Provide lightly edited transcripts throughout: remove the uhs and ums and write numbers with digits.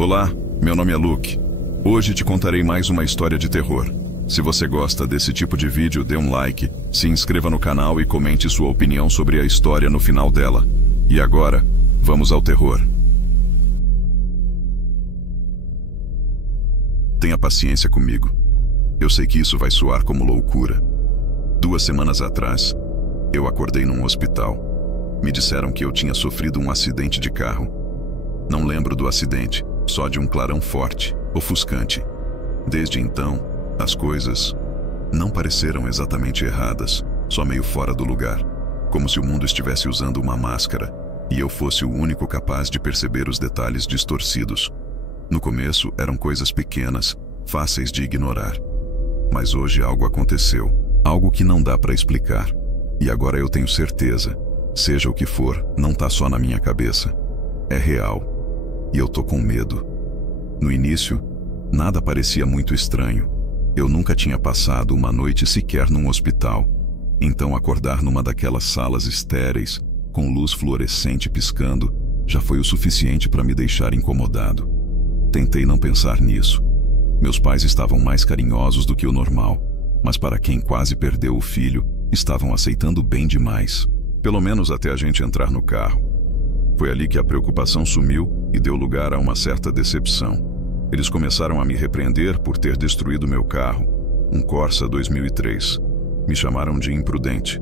Olá, meu nome é Luke. Hoje te contarei mais uma história de terror. Se você gosta desse tipo de vídeo, dê um like, se inscreva no canal e comente sua opinião sobre a história no final dela. E agora, vamos ao terror. Tenha paciência comigo. Eu sei que isso vai soar como loucura. 2 semanas atrás, eu acordei num hospital. Me disseram que eu tinha sofrido um acidente de carro. Não lembro do acidente, só de um clarão forte, ofuscante. Desde então, as coisas não pareceram exatamente erradas, só meio fora do lugar, como se o mundo estivesse usando uma máscara e eu fosse o único capaz de perceber os detalhes distorcidos. No começo eram coisas pequenas, fáceis de ignorar. Mas hoje algo aconteceu, algo que não dá para explicar. E agora eu tenho certeza, seja o que for, não tá só na minha cabeça. É real. E eu tô com medo. No início, nada parecia muito estranho. Eu nunca tinha passado uma noite sequer num hospital. Então acordar numa daquelas salas estéreis, com luz fluorescente piscando, já foi o suficiente para me deixar incomodado. Tentei não pensar nisso. Meus pais estavam mais carinhosos do que o normal, mas para quem quase perdeu o filho, estavam aceitando bem demais. Pelo menos até a gente entrar no carro. Foi ali que a preocupação sumiu e deu lugar a uma certa decepção. Eles começaram a me repreender por ter destruído meu carro, um Corsa 2003. Me chamaram de imprudente.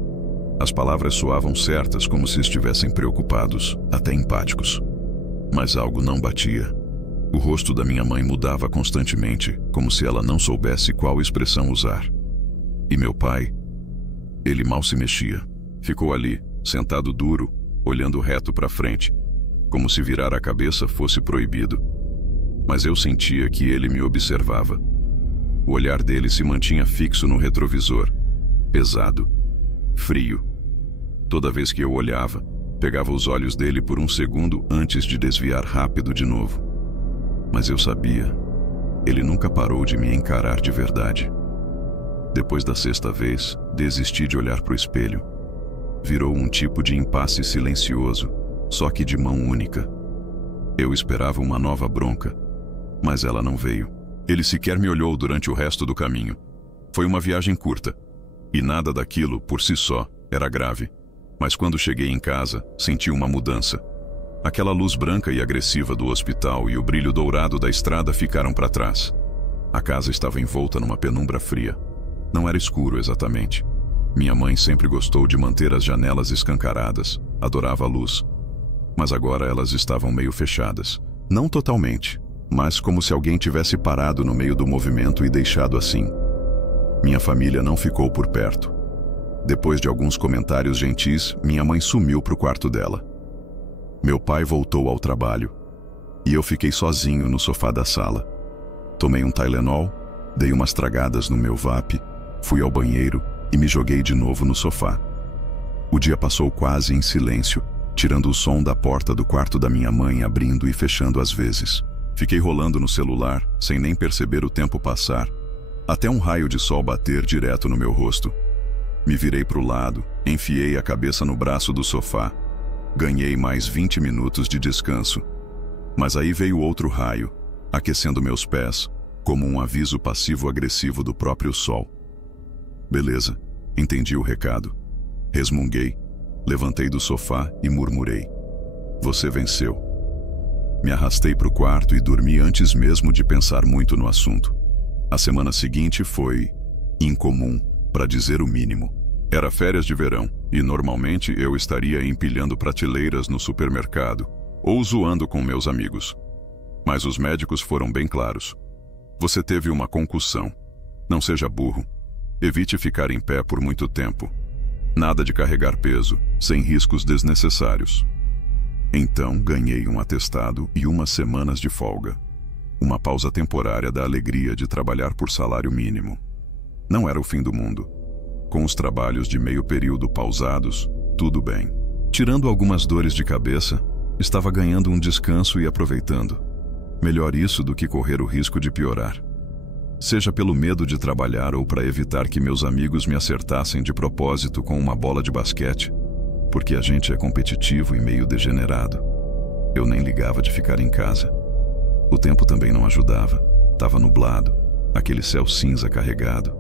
As palavras soavam certas, como se estivessem preocupados, até empáticos. Mas algo não batia. O rosto da minha mãe mudava constantemente, como se ela não soubesse qual expressão usar. E meu pai, ele mal se mexia. Ficou ali, sentado duro, olhando reto para frente, como se virar a cabeça fosse proibido. Mas eu sentia que ele me observava. O olhar dele se mantinha fixo no retrovisor, pesado, frio. Toda vez que eu olhava, pegava os olhos dele por um segundo antes de desviar rápido de novo. Mas eu sabia, ele nunca parou de me encarar de verdade. Depois da 6ª vez, desisti de olhar para o espelho. Virou um tipo de impasse silencioso, só que de mão única. Eu esperava uma nova bronca, mas ela não veio. Ele sequer me olhou durante o resto do caminho. Foi uma viagem curta, e nada daquilo, por si só, era grave. Mas quando cheguei em casa, senti uma mudança. Aquela luz branca e agressiva do hospital e o brilho dourado da estrada ficaram para trás. A casa estava envolta numa penumbra fria. Não era escuro exatamente. Minha mãe sempre gostou de manter as janelas escancaradas, adorava a luz. Mas agora elas estavam meio fechadas. Não totalmente, mas como se alguém tivesse parado no meio do movimento e deixado assim. Minha família não ficou por perto. Depois de alguns comentários gentis, minha mãe sumiu para o quarto dela. Meu pai voltou ao trabalho, e eu fiquei sozinho no sofá da sala. Tomei um Tylenol, dei umas tragadas no meu VAP, fui ao banheiro e me joguei de novo no sofá. O dia passou quase em silêncio, tirando o som da porta do quarto da minha mãe abrindo e fechando às vezes. Fiquei rolando no celular, sem nem perceber o tempo passar, até um raio de sol bater direto no meu rosto. Me virei para o lado, enfiei a cabeça no braço do sofá. Ganhei mais 20 minutos de descanso. Mas aí veio outro raio, aquecendo meus pés, como um aviso passivo-agressivo do próprio sol. Beleza, entendi o recado. Resmunguei, levantei do sofá e murmurei. Você venceu. Me arrastei para o quarto e dormi antes mesmo de pensar muito no assunto. A semana seguinte foi incomum, para dizer o mínimo. Era férias de verão e normalmente eu estaria empilhando prateleiras no supermercado ou zoando com meus amigos. Mas os médicos foram bem claros. Você teve uma concussão. Não seja burro. Evite ficar em pé por muito tempo. Nada de carregar peso, sem riscos desnecessários. Então ganhei um atestado e umas semanas de folga. Uma pausa temporária da alegria de trabalhar por salário mínimo. Não era o fim do mundo. Com os trabalhos de meio período pausados, tudo bem. Tirando algumas dores de cabeça, estava ganhando um descanso e aproveitando. Melhor isso do que correr o risco de piorar. Seja pelo medo de trabalhar ou para evitar que meus amigos me acertassem de propósito com uma bola de basquete, porque a gente é competitivo e meio degenerado. Eu nem ligava de ficar em casa. O tempo também não ajudava. Tava nublado, aquele céu cinza carregado.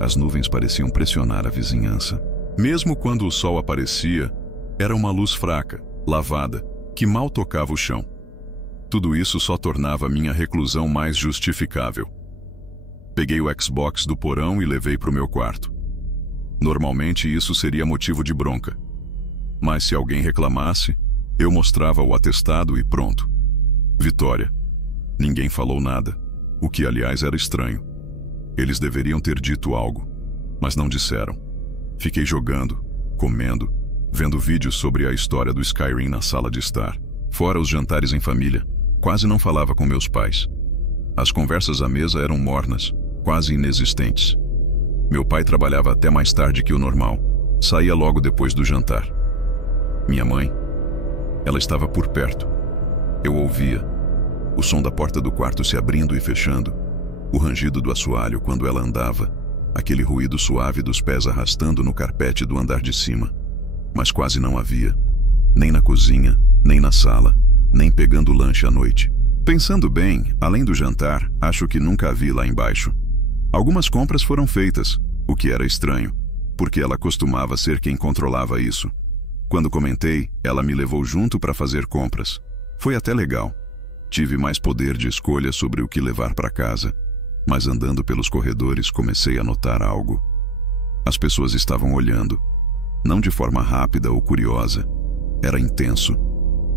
As nuvens pareciam pressionar a vizinhança. Mesmo quando o sol aparecia, era uma luz fraca, lavada, que mal tocava o chão. Tudo isso só tornava minha reclusão mais justificável. Peguei o Xbox do porão e levei para o meu quarto. Normalmente isso seria motivo de bronca. Mas se alguém reclamasse, eu mostrava o atestado e pronto. Vitória. Ninguém falou nada, o que aliás era estranho. Eles deveriam ter dito algo, mas não disseram. Fiquei jogando, comendo, vendo vídeos sobre a história do Skyrim na sala de estar. Fora os jantares em família, quase não falava com meus pais. As conversas à mesa eram mornas, quase inexistentes. Meu pai trabalhava até mais tarde que o normal. Saía logo depois do jantar. Minha mãe, ela estava por perto. Eu ouvia o som da porta do quarto se abrindo e fechando, o rangido do assoalho quando ela andava, aquele ruído suave dos pés arrastando no carpete do andar de cima. Mas quase não havia, nem na cozinha, nem na sala, nem pegando lanche à noite. Pensando bem, além do jantar, acho que nunca a vi lá embaixo. Algumas compras foram feitas, o que era estranho, porque ela costumava ser quem controlava isso. Quando comentei, ela me levou junto para fazer compras. Foi até legal. Tive mais poder de escolha sobre o que levar para casa, mas andando pelos corredores comecei a notar algo. As pessoas estavam olhando, não de forma rápida ou curiosa. Era intenso,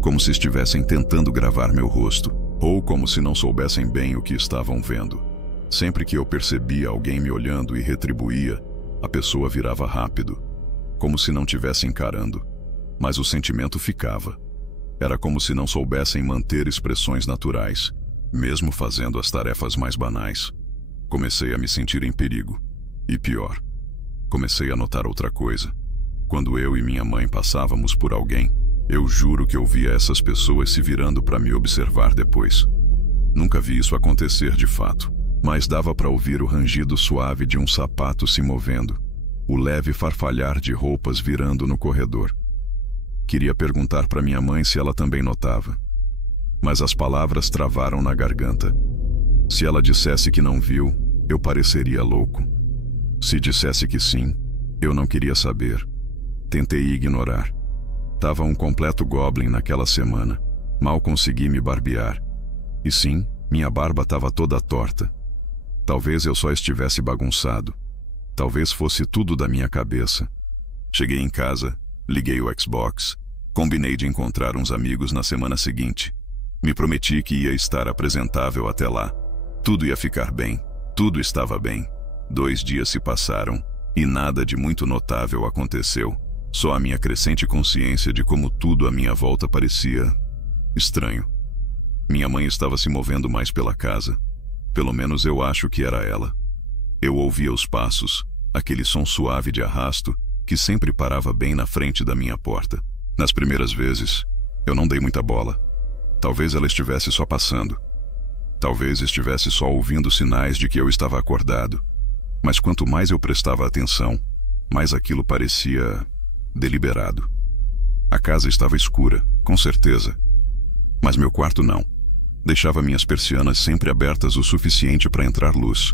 como se estivessem tentando gravar meu rosto, ou como se não soubessem bem o que estavam vendo. Sempre que eu percebia alguém me olhando e retribuía, a pessoa virava rápido, como se não tivesse encarando, mas o sentimento ficava. Era como se não soubessem manter expressões naturais, mesmo fazendo as tarefas mais banais. Comecei a me sentir em perigo. E pior, comecei a notar outra coisa. Quando eu e minha mãe passávamos por alguém, eu juro que eu via essas pessoas se virando para me observar depois. Nunca vi isso acontecer de fato, mas dava para ouvir o rangido suave de um sapato se movendo, o leve farfalhar de roupas virando no corredor. Queria perguntar para minha mãe se ela também notava, mas as palavras travaram na garganta. Se ela dissesse que não viu, eu pareceria louco. Se dissesse que sim, eu não queria saber. Tentei ignorar. Tava um completo goblin naquela semana. Mal consegui me barbear. E sim, minha barba estava toda torta. Talvez eu só estivesse bagunçado. Talvez fosse tudo da minha cabeça. Cheguei em casa, liguei o Xbox, combinei de encontrar uns amigos na semana seguinte. Me prometi que ia estar apresentável até lá. Tudo ia ficar bem, tudo estava bem. 2 dias se passaram e nada de muito notável aconteceu. Só a minha crescente consciência de como tudo à minha volta parecia estranho. Minha mãe estava se movendo mais pela casa. Pelo menos eu acho que era ela. Eu ouvia os passos, aquele som suave de arrasto que sempre parava bem na frente da minha porta. Nas primeiras vezes, eu não dei muita bola. Talvez ela estivesse só passando. Talvez estivesse só ouvindo sinais de que eu estava acordado. Mas quanto mais eu prestava atenção, mais aquilo parecia deliberado. A casa estava escura, com certeza. Mas meu quarto não. Deixava minhas persianas sempre abertas o suficiente para entrar luz.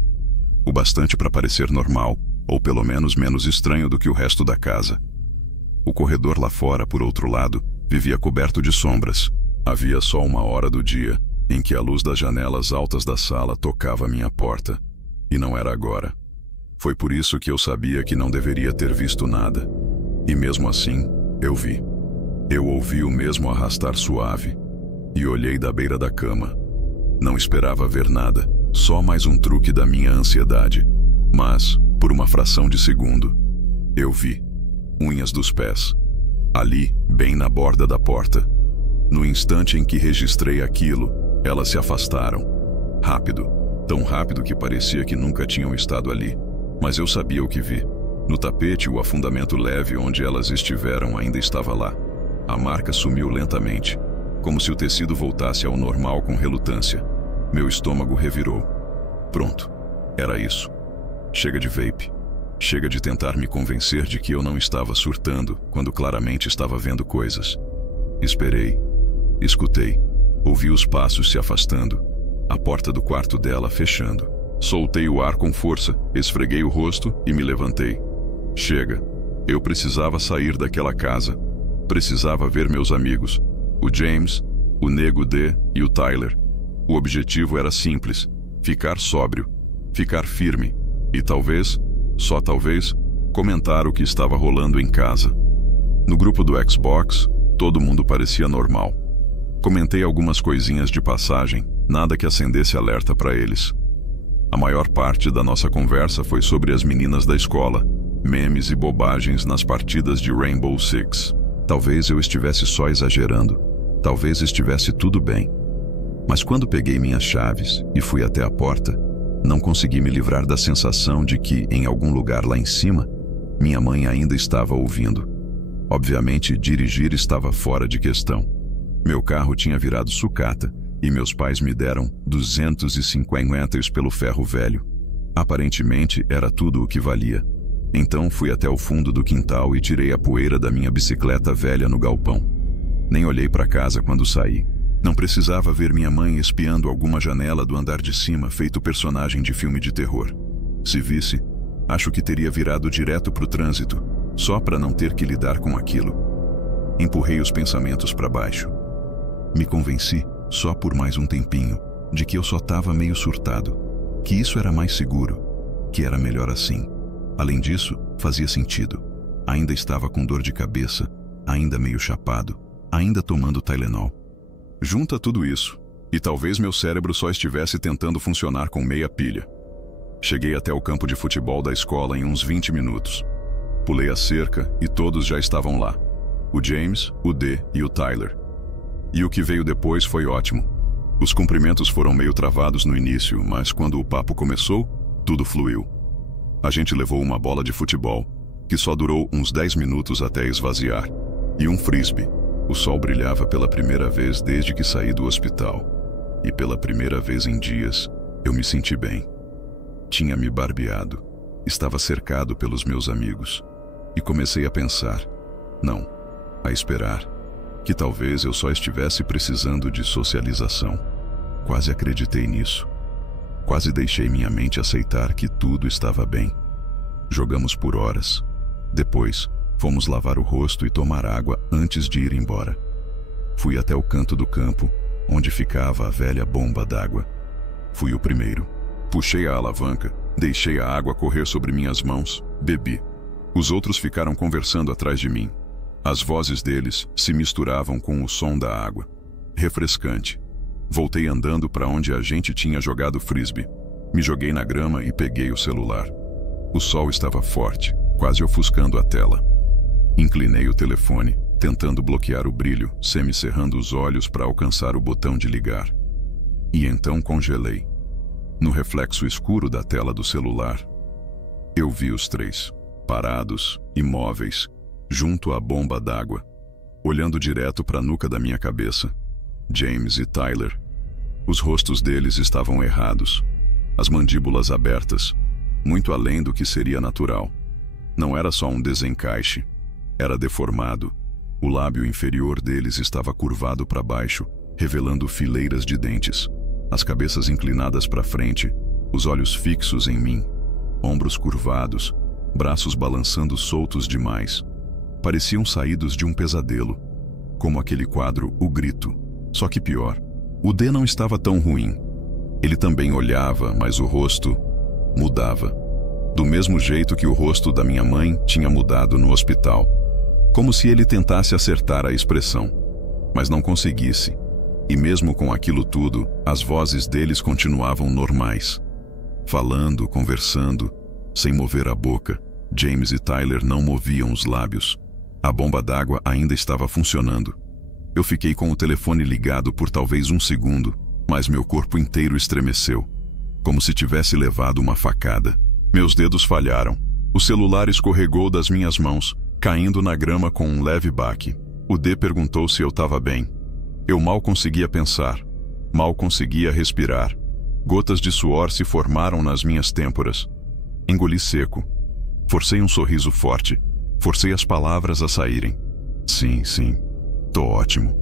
O bastante para parecer normal, ou pelo menos menos estranho do que o resto da casa. O corredor lá fora, por outro lado, vivia coberto de sombras. Havia só 1 hora do dia em que a luz das janelas altas da sala tocava minha porta. E não era agora. Foi por isso que eu sabia que não deveria ter visto nada. E mesmo assim, eu vi. Eu ouvi o mesmo arrastar suave. E olhei da beira da cama. Não esperava ver nada, só mais um truque da minha ansiedade. Mas, por uma fração de segundo, eu vi. Unhas dos pés. Ali, bem na borda da porta. No instante em que registrei aquilo, elas se afastaram. Rápido. Tão rápido que parecia que nunca tinham estado ali. Mas eu sabia o que vi. No tapete, o afundamento leve onde elas estiveram ainda estava lá. A marca sumiu lentamente, como se o tecido voltasse ao normal com relutância. Meu estômago revirou. Pronto. Era isso. Chega de vape. Chega de tentar me convencer de que eu não estava surtando, quando claramente estava vendo coisas. Esperei. Escutei. Ouvi os passos se afastando. a porta do quarto dela fechando. Soltei o ar com força, esfreguei o rosto e me levantei. Chega. Eu precisava sair daquela casa. Precisava ver meus amigos. O James, o Nego D e o Tyler. O objetivo era simples: ficar sóbrio, ficar firme e talvez, só talvez, comentar o que estava rolando em casa. No grupo do Xbox, todo mundo parecia normal. Comentei algumas coisinhas de passagem, nada que acendesse alerta para eles. A maior parte da nossa conversa foi sobre as meninas da escola, memes e bobagens nas partidas de Rainbow Six. Talvez eu estivesse só exagerando, talvez estivesse tudo bem. Mas quando peguei minhas chaves e fui até a porta, não consegui me livrar da sensação de que, em algum lugar lá em cima, minha mãe ainda estava ouvindo. Obviamente, dirigir estava fora de questão. Meu carro tinha virado sucata e meus pais me deram 250 pelo ferro velho. Aparentemente, era tudo o que valia. Então fui até o fundo do quintal e tirei a poeira da minha bicicleta velha no galpão. Nem olhei para casa quando saí. Não precisava ver minha mãe espiando alguma janela do andar de cima, feito personagem de filme de terror. Se visse, acho que teria virado direto pro trânsito, só para não ter que lidar com aquilo. Empurrei os pensamentos para baixo. Me convenci, só por mais um tempinho, de que eu só estava meio surtado, que isso era mais seguro, que era melhor assim. Além disso, fazia sentido. Ainda estava com dor de cabeça, ainda meio chapado, ainda tomando Tylenol. Junta tudo isso, e talvez meu cérebro só estivesse tentando funcionar com meia pilha. Cheguei até o campo de futebol da escola em uns 20 minutos. Pulei a cerca e todos já estavam lá. O James, o D e o Tyler. E o que veio depois foi ótimo. Os cumprimentos foram meio travados no início, mas quando o papo começou, tudo fluiu. A gente levou uma bola de futebol, que só durou uns 10 minutos até esvaziar, e um frisbee. O sol brilhava pela primeira vez desde que saí do hospital. E pela primeira vez em dias, eu me senti bem. Tinha me barbeado. Estava cercado pelos meus amigos. E comecei a pensar, não, a esperar, que talvez eu só estivesse precisando de socialização. Quase acreditei nisso. Quase deixei minha mente aceitar que tudo estava bem. Jogamos por horas. Depois, fomos lavar o rosto e tomar água antes de ir embora. Fui até o canto do campo, onde ficava a velha bomba d'água. Fui o primeiro. Puxei a alavanca, deixei a água correr sobre minhas mãos, bebi. Os outros ficaram conversando atrás de mim. As vozes deles se misturavam com o som da água. Refrescante. Voltei andando para onde a gente tinha jogado frisbee. Me joguei na grama e peguei o celular. O sol estava forte, quase ofuscando a tela. Inclinei o telefone, tentando bloquear o brilho, semicerrando os olhos para alcançar o botão de ligar. E então congelei. No reflexo escuro da tela do celular, eu vi os três, parados, imóveis, junto à bomba d'água, olhando direto para a nuca da minha cabeça. James e Tyler. Os rostos deles estavam errados, as mandíbulas abertas, muito além do que seria natural. Não era só um desencaixe, era deformado. O lábio inferior deles estava curvado para baixo, revelando fileiras de dentes. As cabeças inclinadas para frente, os olhos fixos em mim, ombros curvados, braços balançando soltos demais. Pareciam saídos de um pesadelo, como aquele quadro O Grito, só que pior. O D não estava tão ruim. Ele também olhava, mas o rosto mudava. Do mesmo jeito que o rosto da minha mãe tinha mudado no hospital. Como se ele tentasse acertar a expressão, mas não conseguisse. E mesmo com aquilo tudo, as vozes deles continuavam normais. Falando, conversando, sem mover a boca. James e Tyler não moviam os lábios. A bomba d'água ainda estava funcionando. Eu fiquei com o telefone ligado por talvez um segundo, mas meu corpo inteiro estremeceu, como se tivesse levado uma facada. Meus dedos falharam. O celular escorregou das minhas mãos, caindo na grama com um leve baque. O D perguntou se eu estava bem. Eu mal conseguia pensar, mal conseguia respirar. Gotas de suor se formaram nas minhas têmporas. Engoli seco. Forcei um sorriso forte. Forcei as palavras a saírem. Sim, tô ótimo.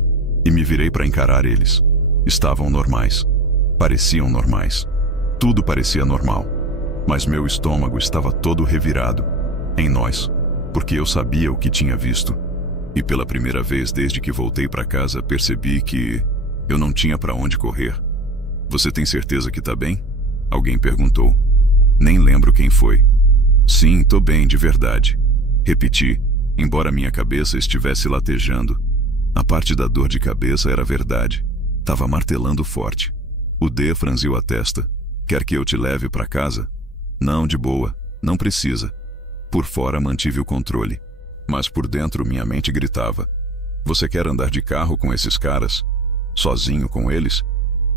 E me virei para encarar eles. Estavam normais. pareciam normais. Tudo parecia normal. Mas meu estômago estava todo revirado, em nós, porque eu sabia o que tinha visto. E pela primeira vez desde que voltei para casa percebi que eu não tinha para onde correr. Você tem certeza que tá bem? Alguém perguntou. Nem lembro quem foi. Sim, tô bem, de verdade. Repeti, embora minha cabeça estivesse latejando. A parte da dor de cabeça era verdade. Tava martelando forte. O D franziu a testa. Quer que eu te leve para casa? Não, de boa. Não precisa. Por fora mantive o controle. Mas por dentro minha mente gritava. Você quer andar de carro com esses caras? Sozinho com eles?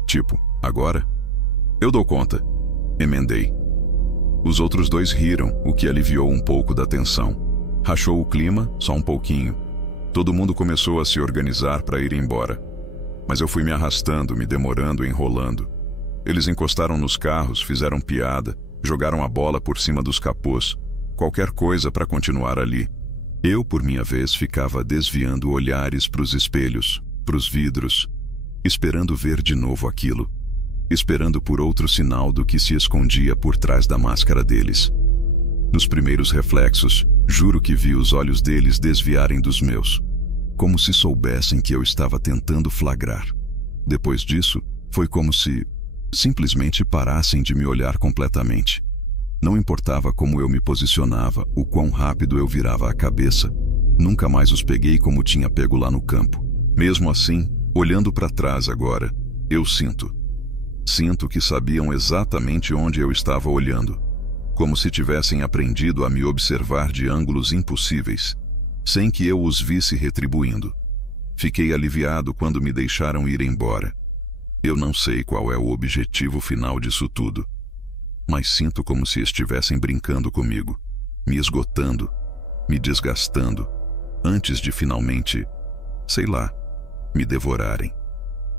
Tipo, agora? Eu dou conta. Emendei. Os outros dois riram, o que aliviou um pouco da tensão. Rachou o clima, só um pouquinho. Todo mundo começou a se organizar para ir embora. Mas eu fui me arrastando, me demorando, enrolando. Eles encostaram nos carros, fizeram piada, jogaram a bola por cima dos capôs. Qualquer coisa para continuar ali. Eu, por minha vez, ficava desviando olhares para os espelhos, para os vidros, esperando ver de novo aquilo. Esperando por outro sinal do que se escondia por trás da máscara deles. Nos primeiros reflexos, juro que vi os olhos deles desviarem dos meus, como se soubessem que eu estava tentando flagrar. Depois disso, foi como se simplesmente parassem de me olhar completamente. Não importava como eu me posicionava, o quão rápido eu virava a cabeça, nunca mais os peguei como tinha pego lá no campo. Mesmo assim, olhando para trás agora, eu sinto que sabiam exatamente onde eu estava olhando, como se tivessem aprendido a me observar de ângulos impossíveis, sem que eu os visse retribuindo. Fiquei aliviado quando me deixaram ir embora. Eu não sei qual é o objetivo final disso tudo, mas sinto como se estivessem brincando comigo, me esgotando, me desgastando, antes de finalmente, sei lá, me devorarem.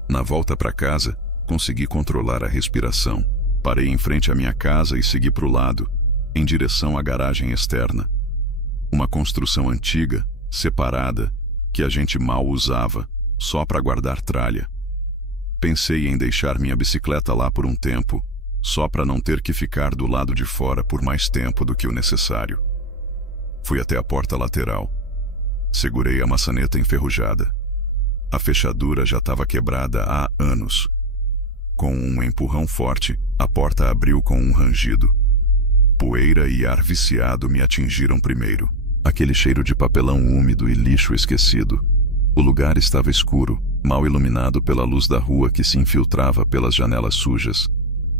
Na volta para casa, consegui controlar a respiração. Parei em frente à minha casa e segui para o lado, em direção à garagem externa. Uma construção antiga, separada, que a gente mal usava, só para guardar tralha. Pensei em deixar minha bicicleta lá por um tempo, só para não ter que ficar do lado de fora por mais tempo do que o necessário. Fui até a porta lateral. Segurei a maçaneta enferrujada. A fechadura já estava quebrada há anos. Com um empurrão forte, a porta abriu com um rangido. Poeira e ar viciado me atingiram primeiro. Aquele cheiro de papelão úmido e lixo esquecido. O lugar estava escuro, mal iluminado pela luz da rua que se infiltrava pelas janelas sujas.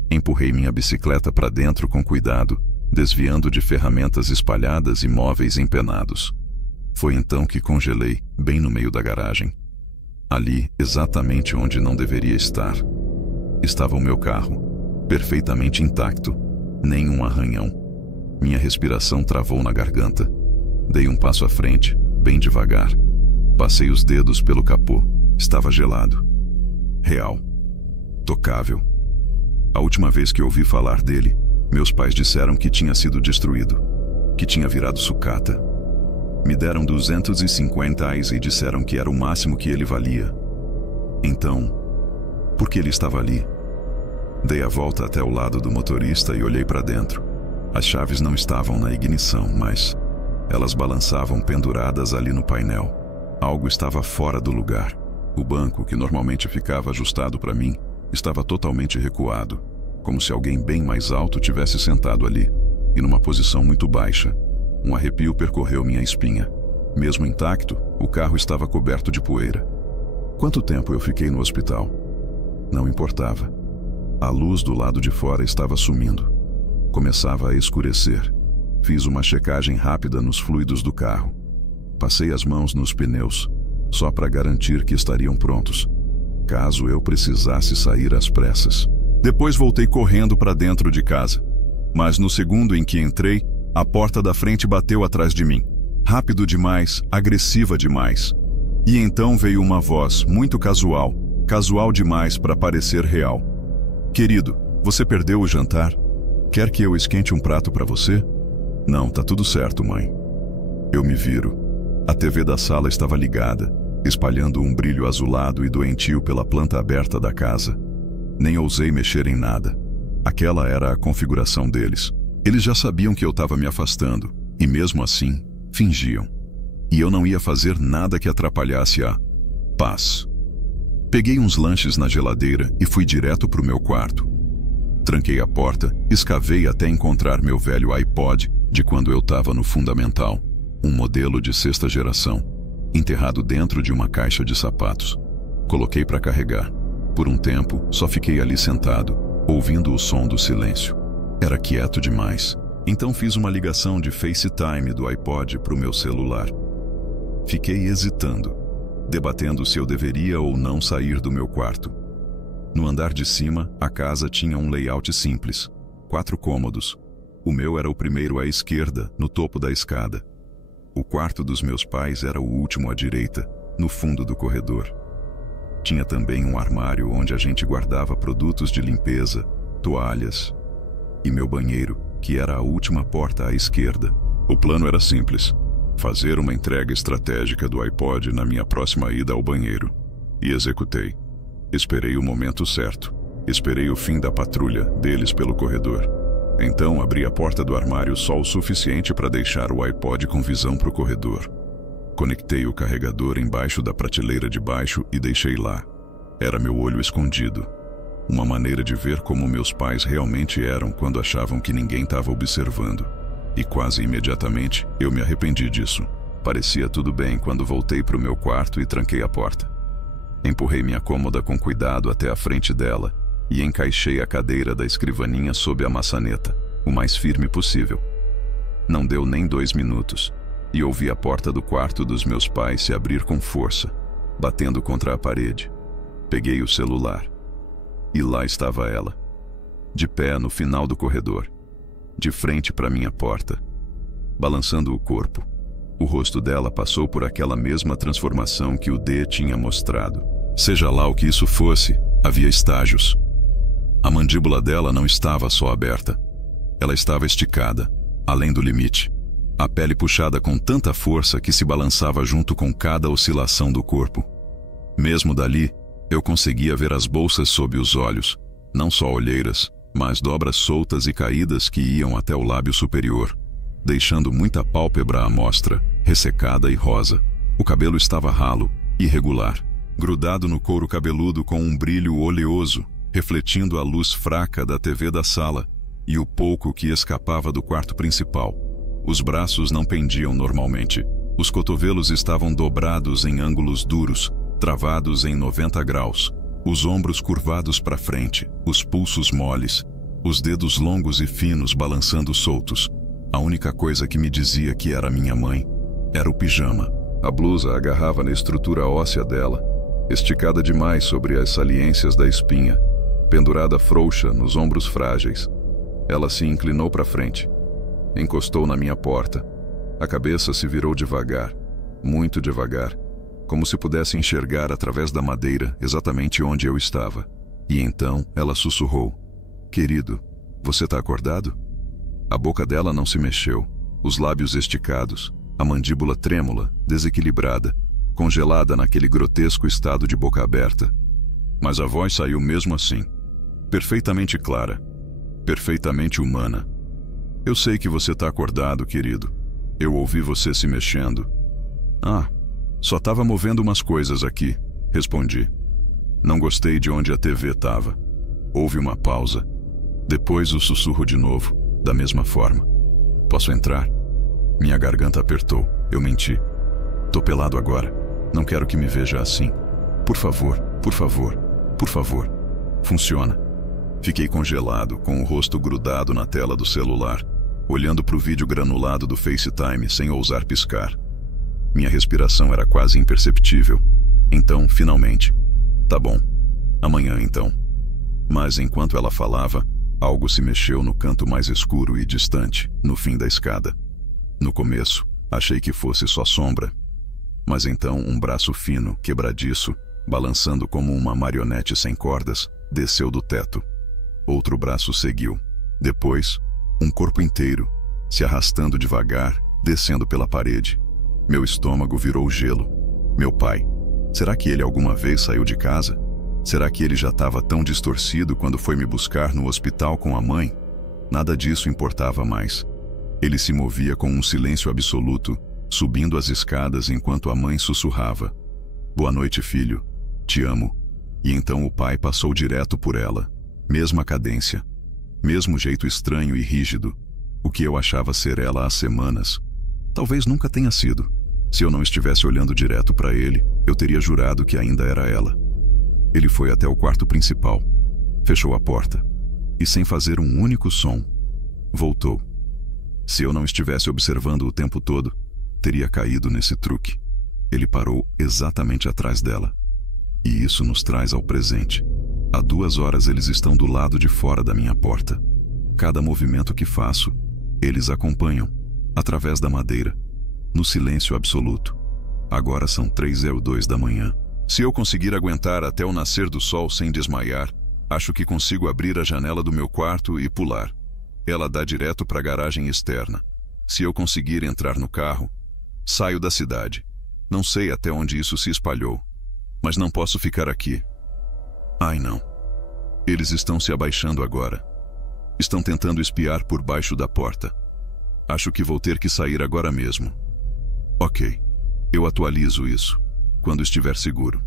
Empurrei minha bicicleta para dentro com cuidado, desviando de ferramentas espalhadas e móveis empenados. Foi então que congelei, bem no meio da garagem. Ali, exatamente onde não deveria estar, estava o meu carro, perfeitamente intacto, nem um arranhão. Minha respiração travou na garganta. Dei um passo à frente, bem devagar. Passei os dedos pelo capô. Estava gelado. Real. Tocável. A última vez que ouvi falar dele, meus pais disseram que tinha sido destruído, que tinha virado sucata. Me deram 250 reais e disseram que era o máximo que ele valia. Então, por que ele estava ali? Dei a volta até o lado do motorista e olhei para dentro. As chaves não estavam na ignição, mas elas balançavam penduradas ali no painel. Algo estava fora do lugar. O banco, que normalmente ficava ajustado para mim, estava totalmente recuado, como se alguém bem mais alto tivesse sentado ali, e numa posição muito baixa. Um arrepio percorreu minha espinha. Mesmo intacto, o carro estava coberto de poeira. Quanto tempo eu fiquei no hospital? Não importava. A luz do lado de fora estava sumindo. Começava a escurecer. Fiz uma checagem rápida nos fluidos do carro. Passei as mãos nos pneus, só para garantir que estariam prontos, caso eu precisasse sair às pressas. Depois voltei correndo para dentro de casa. Mas no segundo em que entrei, a porta da frente bateu atrás de mim. Rápido demais, agressiva demais. E então veio uma voz, muito casual demais para parecer real. Querido, você perdeu o jantar? Quer que eu esquente um prato para você? Não, tá tudo certo, mãe. Eu me viro. A TV da sala estava ligada, espalhando um brilho azulado e doentio pela planta aberta da casa. Nem ousei mexer em nada. Aquela era a configuração deles. Eles já sabiam que eu estava me afastando, e mesmo assim, fingiam. E eu não ia fazer nada que atrapalhasse a paz. Peguei uns lanches na geladeira e fui direto para o meu quarto. Tranquei a porta, escavei até encontrar meu velho iPod de quando eu estava no fundamental, um modelo de 6ª geração, enterrado dentro de uma caixa de sapatos. Coloquei para carregar. Por um tempo, só fiquei ali sentado, ouvindo o som do silêncio. Era quieto demais. Então fiz uma ligação de FaceTime do iPod para o meu celular. Fiquei hesitando, debatendo se eu deveria ou não sair do meu quarto. No andar de cima, a casa tinha um layout simples, 4 cômodos. O meu era o primeiro à esquerda, no topo da escada. O quarto dos meus pais era o último à direita, no fundo do corredor. Tinha também um armário onde a gente guardava produtos de limpeza, toalhas. E meu banheiro, que era a última porta à esquerda. O plano era simples: fazer uma entrega estratégica do iPod na minha próxima ida ao banheiro. E executei. Esperei o momento certo. Esperei o fim da patrulha deles pelo corredor. Então abri a porta do armário só o suficiente para deixar o iPod com visão para o corredor. Conectei o carregador embaixo da prateleira de baixo e deixei lá. Era meu olho escondido. Uma maneira de ver como meus pais realmente eram quando achavam que ninguém estava observando. E quase imediatamente eu me arrependi disso. Parecia tudo bem quando voltei para o meu quarto e tranquei a porta. Empurrei minha cômoda com cuidado até a frente dela e encaixei a cadeira da escrivaninha sob a maçaneta, o mais firme possível. Não deu nem 2 minutos e ouvi a porta do quarto dos meus pais se abrir com força, batendo contra a parede. Peguei o celular. E lá estava ela, de pé no final do corredor, de frente para minha porta, balançando o corpo. O rosto dela passou por aquela mesma transformação que o D tinha mostrado. Seja lá o que isso fosse, havia estágios. A mandíbula dela não estava só aberta. Ela estava esticada, além do limite. A pele puxada com tanta força que se balançava junto com cada oscilação do corpo. Mesmo dali, eu conseguia ver as bolsas sob os olhos, não só olheiras, mas dobras soltas e caídas que iam até o lábio superior, deixando muita pálpebra à mostra, ressecada e rosa. O cabelo estava ralo, irregular, grudado no couro cabeludo com um brilho oleoso, refletindo a luz fraca da TV da sala e o pouco que escapava do quarto principal. Os braços não pendiam normalmente. Os cotovelos estavam dobrados em ângulos duros, travados em 90 graus. Os ombros curvados para frente, os pulsos moles, os dedos longos e finos balançando soltos. A única coisa que me dizia que era minha mãe era o pijama. A blusa agarrava na estrutura óssea dela, esticada demais sobre as saliências da espinha, pendurada frouxa nos ombros frágeis. Ela se inclinou para frente, encostou na minha porta. A cabeça se virou devagar, muito devagar, como se pudesse enxergar através da madeira exatamente onde eu estava. E então ela sussurrou: "Querido, você está acordado?" A boca dela não se mexeu, os lábios esticados, a mandíbula trêmula, desequilibrada, congelada naquele grotesco estado de boca aberta. Mas a voz saiu mesmo assim, perfeitamente clara, perfeitamente humana. "Eu sei que você está acordado, querido. Eu ouvi você se mexendo." "Ah, só estava movendo umas coisas aqui", respondi. Não gostei de onde a TV estava. Houve uma pausa. Depois o sussurro de novo, da mesma forma. "Posso entrar?" Minha garganta apertou. Eu menti. "Tô pelado agora. Não quero que me veja assim. Por favor, por favor, por favor." Funciona. Fiquei congelado, com o rosto grudado na tela do celular, olhando para o vídeo granulado do FaceTime sem ousar piscar. Minha respiração era quase imperceptível. Então, finalmente: "Tá bom. Amanhã, então." Mas enquanto ela falava, algo se mexeu no canto mais escuro e distante, no fim da escada. No começo, achei que fosse só sombra. Mas então um braço fino, quebradiço, balançando como uma marionete sem cordas, desceu do teto. Outro braço seguiu. Depois, um corpo inteiro, se arrastando devagar, descendo pela parede. Meu estômago virou gelo. Meu pai. Será que ele alguma vez saiu de casa? Será que ele já estava tão distorcido quando foi me buscar no hospital com a mãe? Nada disso importava mais. Ele se movia com um silêncio absoluto, subindo as escadas enquanto a mãe sussurrava: "Boa noite, filho. Te amo." E então o pai passou direto por ela. Mesma cadência. Mesmo jeito estranho e rígido. O que eu achava ser ela há semanas. Talvez nunca tenha sido. Se eu não estivesse olhando direto para ele, eu teria jurado que ainda era ela. Ele foi até o quarto principal. Fechou a porta. E sem fazer um único som, voltou. Se eu não estivesse observando o tempo todo, teria caído nesse truque. Ele parou exatamente atrás dela. E isso nos traz ao presente. Há 2 horas eles estão do lado de fora da minha porta. Cada movimento que faço, eles acompanham, através da madeira, no silêncio absoluto. Agora são 3:02 da manhã. Se eu conseguir aguentar até o nascer do sol sem desmaiar, acho que consigo abrir a janela do meu quarto e pular. Ela dá direto para a garagem externa. Se eu conseguir entrar no carro, saio da cidade. Não sei até onde isso se espalhou, mas não posso ficar aqui. Ai, não. Eles estão se abaixando agora. Estão tentando espiar por baixo da porta. Acho que vou ter que sair agora mesmo. Ok. Eu atualizo isso, quando estiver seguro.